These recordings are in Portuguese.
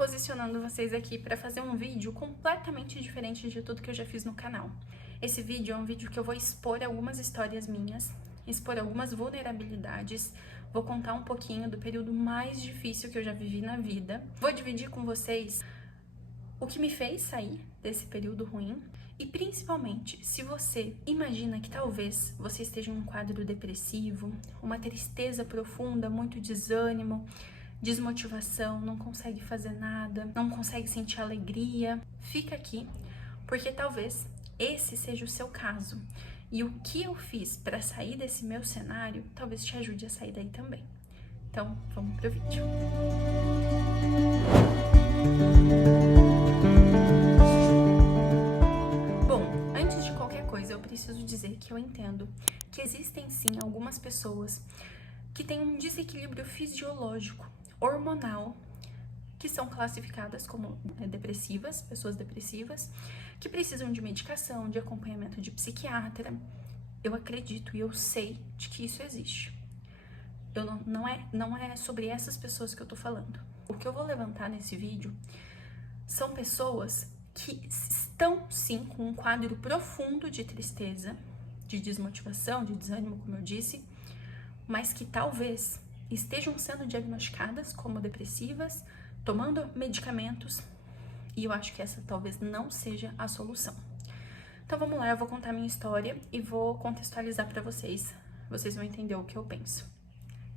posicionando vocês aqui para fazer um vídeo completamente diferente de tudo que eu já fiz no canal. Esse vídeo é um vídeo que eu vou expor algumas histórias minhas, expor algumas vulnerabilidades, vou contar um pouquinho do período mais difícil que eu já vivi na vida, vou dividir com vocês o que me fez sair desse período ruim e principalmente se você imagina que talvez você esteja em um quadro depressivo, uma tristeza profunda, muito desânimo, desmotivação, não consegue fazer nada, não consegue sentir alegria, fica aqui, porque talvez esse seja o seu caso. E o que eu fiz para sair desse meu cenário, talvez te ajude a sair daí também. Então, vamos pro vídeo. Bom, antes de qualquer coisa, eu preciso dizer que eu entendo que existem sim algumas pessoas que têm um desequilíbrio fisiológico, hormonal, que são classificadas como depressivas, pessoas depressivas, que precisam de medicação, de acompanhamento de psiquiatra. Eu acredito e eu sei de que isso existe. Não é sobre essas pessoas que eu tô falando. O que eu vou levantar nesse vídeo são pessoas que estão sim com um quadro profundo de tristeza, de desmotivação, de desânimo, como eu disse, mas que talvez estejam sendo diagnosticadas como depressivas, tomando medicamentos, e eu acho que essa talvez não seja a solução. Então vamos lá, eu vou contar minha história e vou contextualizar para vocês. Vocês vão entender o que eu penso.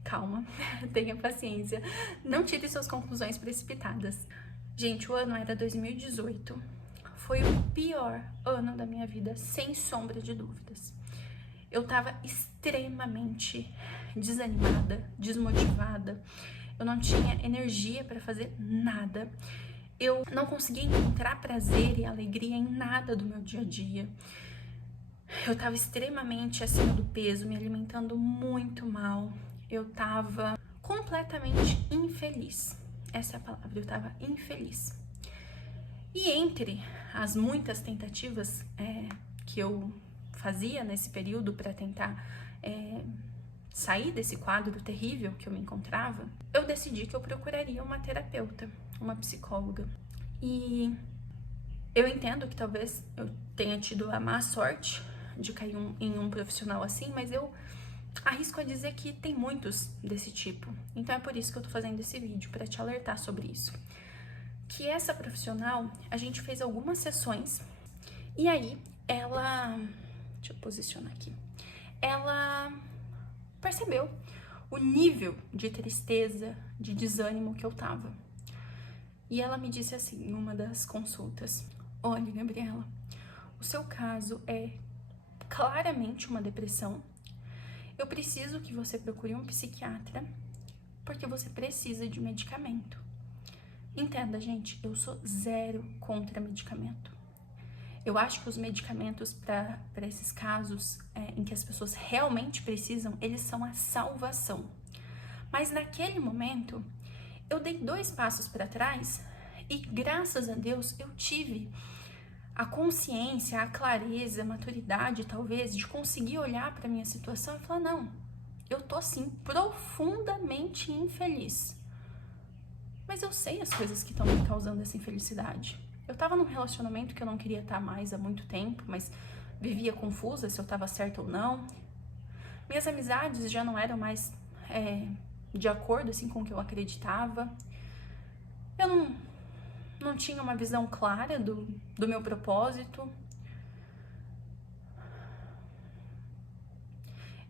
Calma, tenha paciência, não tire suas conclusões precipitadas. Gente, o ano era 2018, foi o pior ano da minha vida, sem sombra de dúvidas. Eu tava extremamente desanimada, desmotivada, eu não tinha energia para fazer nada, eu não conseguia encontrar prazer e alegria em nada do meu dia a dia. Eu tava extremamente acima do peso, me alimentando muito mal, eu tava completamente infeliz, essa é a palavra, eu tava infeliz. E entre as muitas tentativas que eu fazia nesse período para tentar sair desse quadro terrível que eu me encontrava, eu decidi que eu procuraria uma terapeuta, uma psicóloga. E eu entendo que talvez eu tenha tido a má sorte de cair em um profissional assim, mas eu arrisco a dizer que tem muitos desse tipo. Então é por isso que eu tô fazendo esse vídeo, para te alertar sobre isso. Que essa profissional, a gente fez algumas sessões e aí ela... Deixa eu posicionar aqui. Ela percebeu o nível de tristeza, de desânimo que eu tava. E ela me disse assim, em uma das consultas: olha, Gabriela, o seu caso é claramente uma depressão. Eu preciso que você procure um psiquiatra, porque você precisa de medicamento. Entenda, gente, eu sou zero contra medicamento. Eu acho que os medicamentos para esses casos em que as pessoas realmente precisam, eles são a salvação. Mas naquele momento, eu dei 2 passos para trás e graças a Deus eu tive a consciência, a clareza, a maturidade talvez de conseguir olhar para minha situação e falar: não, eu tô sim profundamente infeliz. Mas eu sei as coisas que estão me causando essa infelicidade. Eu tava num relacionamento que eu não queria estar mais há muito tempo, mas vivia confusa se eu tava certa ou não. Minhas amizades já não eram mais de acordo assim com o que eu acreditava. Eu não tinha uma visão clara do meu propósito.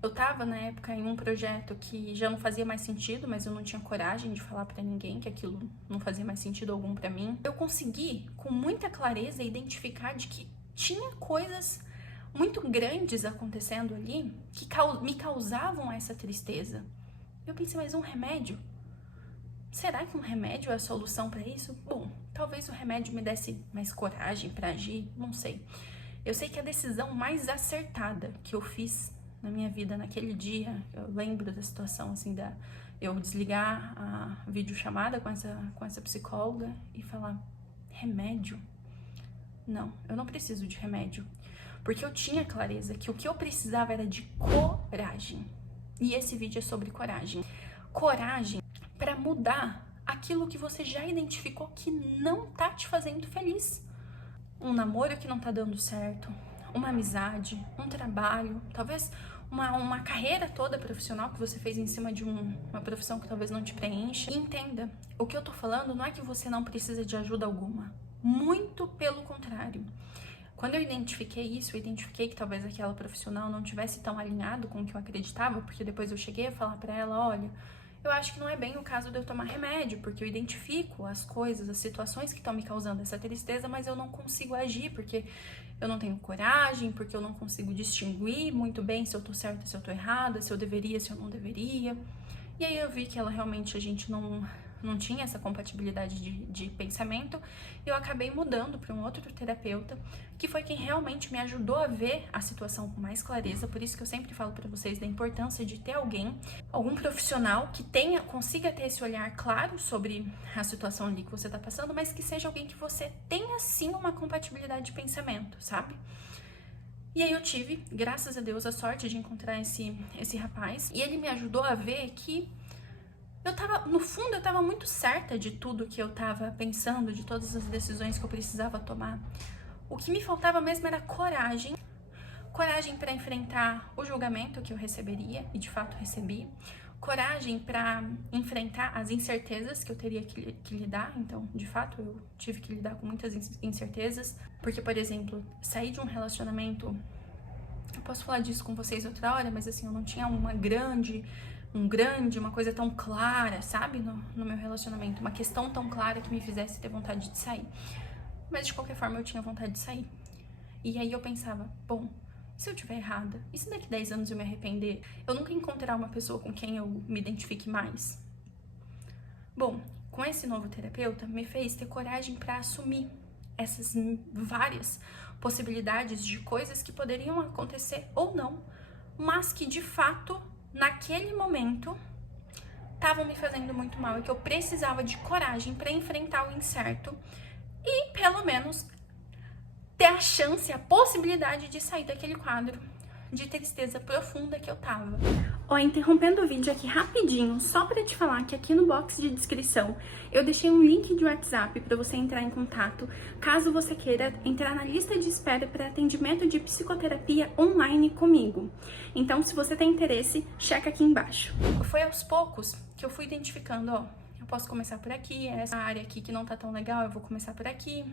Eu tava na época em um projeto que já não fazia mais sentido, mas eu não tinha coragem de falar pra ninguém que aquilo não fazia mais sentido algum pra mim. Eu consegui, com muita clareza, identificar de que tinha coisas muito grandes acontecendo ali que me causavam essa tristeza. Eu pensei, mas um remédio? Será que um remédio é a solução pra isso? Bom, talvez o remédio me desse mais coragem pra agir, não sei. Eu sei que a decisão mais acertada que eu fiz na minha vida naquele dia, eu lembro da situação assim, eu desligar a videochamada com essa psicóloga e falar: remédio? Não, eu não preciso de remédio. Porque eu tinha clareza que o que eu precisava era de coragem. E esse vídeo é sobre coragem. Coragem para mudar aquilo que você já identificou que não tá te fazendo feliz. Um namoro que não tá dando certo, uma amizade, um trabalho, talvez uma carreira toda profissional que você fez em cima de uma profissão que talvez não te preencha. E entenda, o que eu tô falando não é que você não precisa de ajuda alguma. Muito pelo contrário. Quando eu identifiquei isso, eu identifiquei que talvez aquela profissional não tivesse tão alinhado com o que eu acreditava, porque depois eu cheguei a falar pra ela, olha, eu acho que não é bem o caso de eu tomar remédio, porque eu identifico as coisas, as situações que estão me causando essa tristeza, mas eu não consigo agir, porque eu não tenho coragem, porque eu não consigo distinguir muito bem se eu tô certa, se eu tô errada, se eu deveria, se eu não deveria. E aí eu vi que ela realmente, a gente não tinha essa compatibilidade de pensamento, e eu acabei mudando para um outro terapeuta, que foi quem realmente me ajudou a ver a situação com mais clareza. Por isso que eu sempre falo para vocês da importância de ter algum profissional que consiga ter esse olhar claro sobre a situação ali que você tá passando, mas que seja alguém que você tenha sim uma compatibilidade de pensamento, sabe? E aí eu tive, graças a Deus, a sorte de encontrar esse rapaz, e ele me ajudou a ver que no fundo eu tava muito certa de tudo que eu tava pensando, de todas as decisões que eu precisava tomar. O que me faltava mesmo era coragem. Coragem para enfrentar o julgamento que eu receberia, e de fato recebi. Coragem para enfrentar as incertezas que eu teria que lidar. Então, de fato, eu tive que lidar com muitas incertezas. Porque, por exemplo, sair de um relacionamento... Eu posso falar disso com vocês outra hora, mas assim, eu não tinha uma coisa tão clara, sabe? No meu relacionamento. Uma questão tão clara que me fizesse ter vontade de sair. Mas, de qualquer forma, eu tinha vontade de sair. E aí eu pensava, bom, e se eu estiver errada? E se daqui 10 anos eu me arrepender? Eu nunca encontrar uma pessoa com quem eu me identifique mais? Bom, com esse novo terapeuta, me fez ter coragem para assumir essas várias possibilidades de coisas que poderiam acontecer ou não, mas que de fato, naquele momento, estavam me fazendo muito mal e que eu precisava de coragem para enfrentar o incerto e, pelo menos, ter a chance, a possibilidade de sair daquele quadro de tristeza profunda que eu tava. Ó, interrompendo o vídeo aqui rapidinho, só pra te falar que aqui no box de descrição eu deixei um link de WhatsApp pra você entrar em contato, caso você queira entrar na lista de espera para atendimento de psicoterapia online comigo. Então, se você tem interesse, checa aqui embaixo. Foi aos poucos que eu fui identificando, ó, eu posso começar por aqui, essa área aqui que não tá tão legal, eu vou começar por aqui.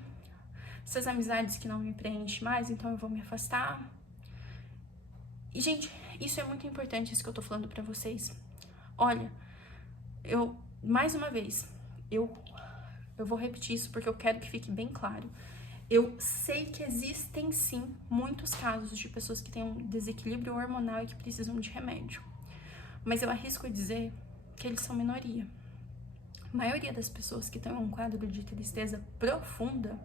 Essas amizades que não me preenchem mais, então eu vou me afastar. E, gente, isso é muito importante, isso que eu tô falando pra vocês. Olha, mais uma vez, eu vou repetir isso porque eu quero que fique bem claro. Eu sei que existem, sim, muitos casos de pessoas que têm um desequilíbrio hormonal e que precisam de remédio. Mas eu arrisco dizer que eles são minoria. A maioria das pessoas que têm um quadro de tristeza profunda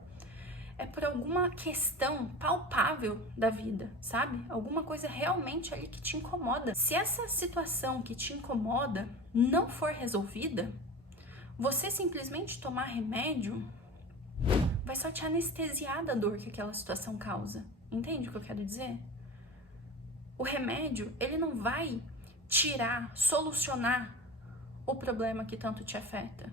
é por alguma questão palpável da vida, sabe? Alguma coisa realmente ali que te incomoda. Se essa situação que te incomoda não for resolvida, você simplesmente tomar remédio vai só te anestesiar da dor que aquela situação causa. Entende o que eu quero dizer? O remédio, ele não vai solucionar o problema que tanto te afeta.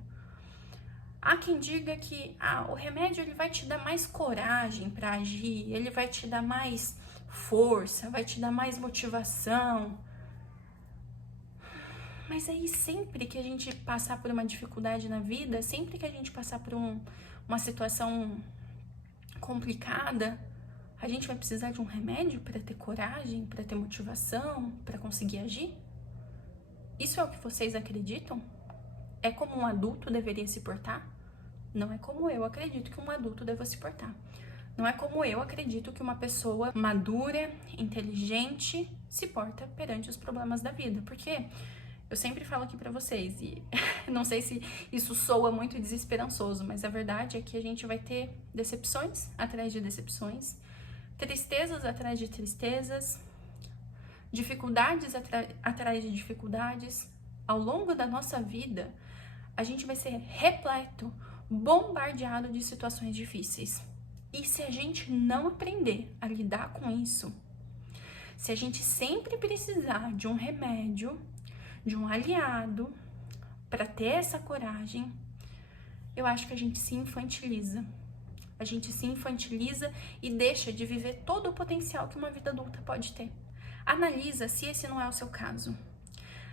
Há quem diga que o remédio ele vai te dar mais coragem para agir, ele vai te dar mais força, vai te dar mais motivação. Mas aí sempre que a gente passar por uma dificuldade na vida, sempre que a gente passar por uma situação complicada, a gente vai precisar de um remédio para ter coragem, para ter motivação, para conseguir agir? Isso é o que vocês acreditam? É como um adulto deveria se portar? Não é como eu acredito que um adulto deva se portar. Não é como eu acredito que uma pessoa madura, inteligente, se porta perante os problemas da vida. Porque eu sempre falo aqui pra vocês, e não sei se isso soa muito desesperançoso, mas a verdade é que a gente vai ter decepções atrás de decepções, tristezas atrás de tristezas, dificuldades atrás de dificuldades. Ao longo da nossa vida, a gente vai ser repleto, bombardeado de situações difíceis. E se a gente não aprender a lidar com isso, se a gente sempre precisar de um remédio, de um aliado, para ter essa coragem, eu acho que a gente se infantiliza. A gente se infantiliza e deixa de viver todo o potencial que uma vida adulta pode ter. Analisa se esse não é o seu caso.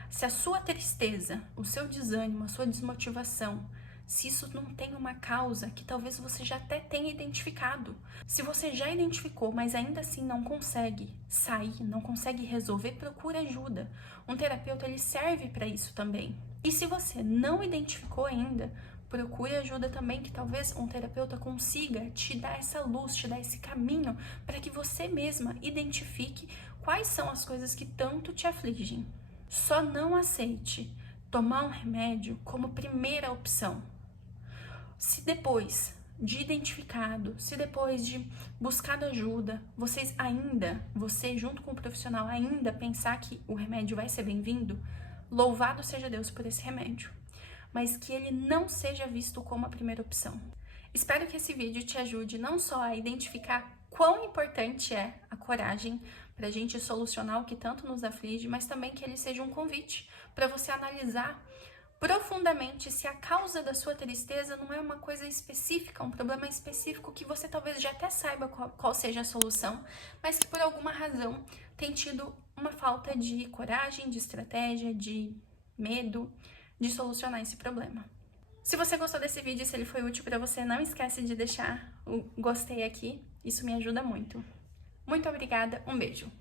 Se a sua tristeza, o seu desânimo, a sua desmotivação, se isso não tem uma causa que talvez você já até tenha identificado. Se você já identificou, mas ainda assim não consegue sair, não consegue resolver, procure ajuda. Um terapeuta, ele serve para isso também. E se você não identificou ainda, procure ajuda também, que talvez um terapeuta consiga te dar essa luz, te dar esse caminho para que você mesma identifique quais são as coisas que tanto te afligem. Só não aceite tomar um remédio como primeira opção. Se depois de identificado, se depois de buscado ajuda, você junto com o profissional ainda pensar que o remédio vai ser bem-vindo, louvado seja Deus por esse remédio, mas que ele não seja visto como a primeira opção. Espero que esse vídeo te ajude não só a identificar quão importante é a coragem para a gente solucionar o que tanto nos aflige, mas também que ele seja um convite para você analisar profundamente se a causa da sua tristeza não é uma coisa específica, um problema específico que você talvez já até saiba qual seja a solução, mas que por alguma razão tem tido uma falta de coragem, de estratégia, de medo de solucionar esse problema. Se você gostou desse vídeo, se ele foi útil para você, não esquece de deixar o gostei aqui, isso me ajuda muito. Muito obrigada, um beijo!